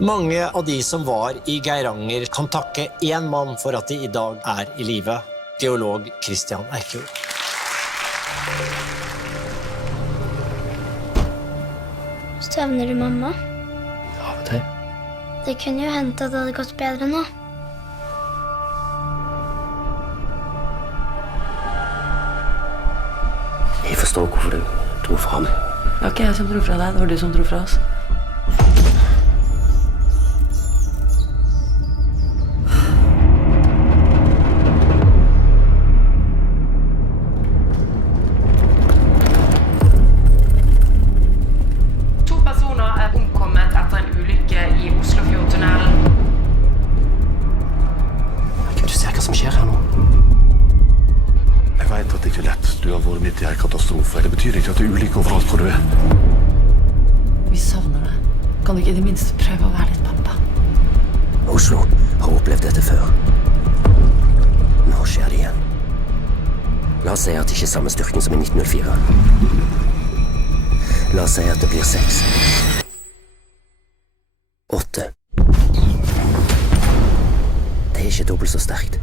Mange av de som var i Geiranger kan takke én mann for at de i dag er i live. Geolog Christian Eikjord. Savner du mamma? Av og til. Det kunne jo hendt at det hadde gått bedre nå. Jeg forstår hvorfor du dro fra meg. Det var ikke jeg som dro fra deg, det var du som dro fra oss. To personer er omkommet etter en ulykke i Oslofjordtunnelen. Kan du se hva som skjer her nå? Jeg vet at det ikke er lett. Du har vært midt i en katastrofe. Det betyr ikke at det er ulykke overalt hvor du er. Vi savner deg. Kan du ikke i det minste prøve å være litt pappa? Oslo har opplevd dette før. Nå skjer det igjen. La oss si at det ikke er samme styrken som i 1904. La oss si at det blir 6. 8. Det er ikke dobbelt så sterkt.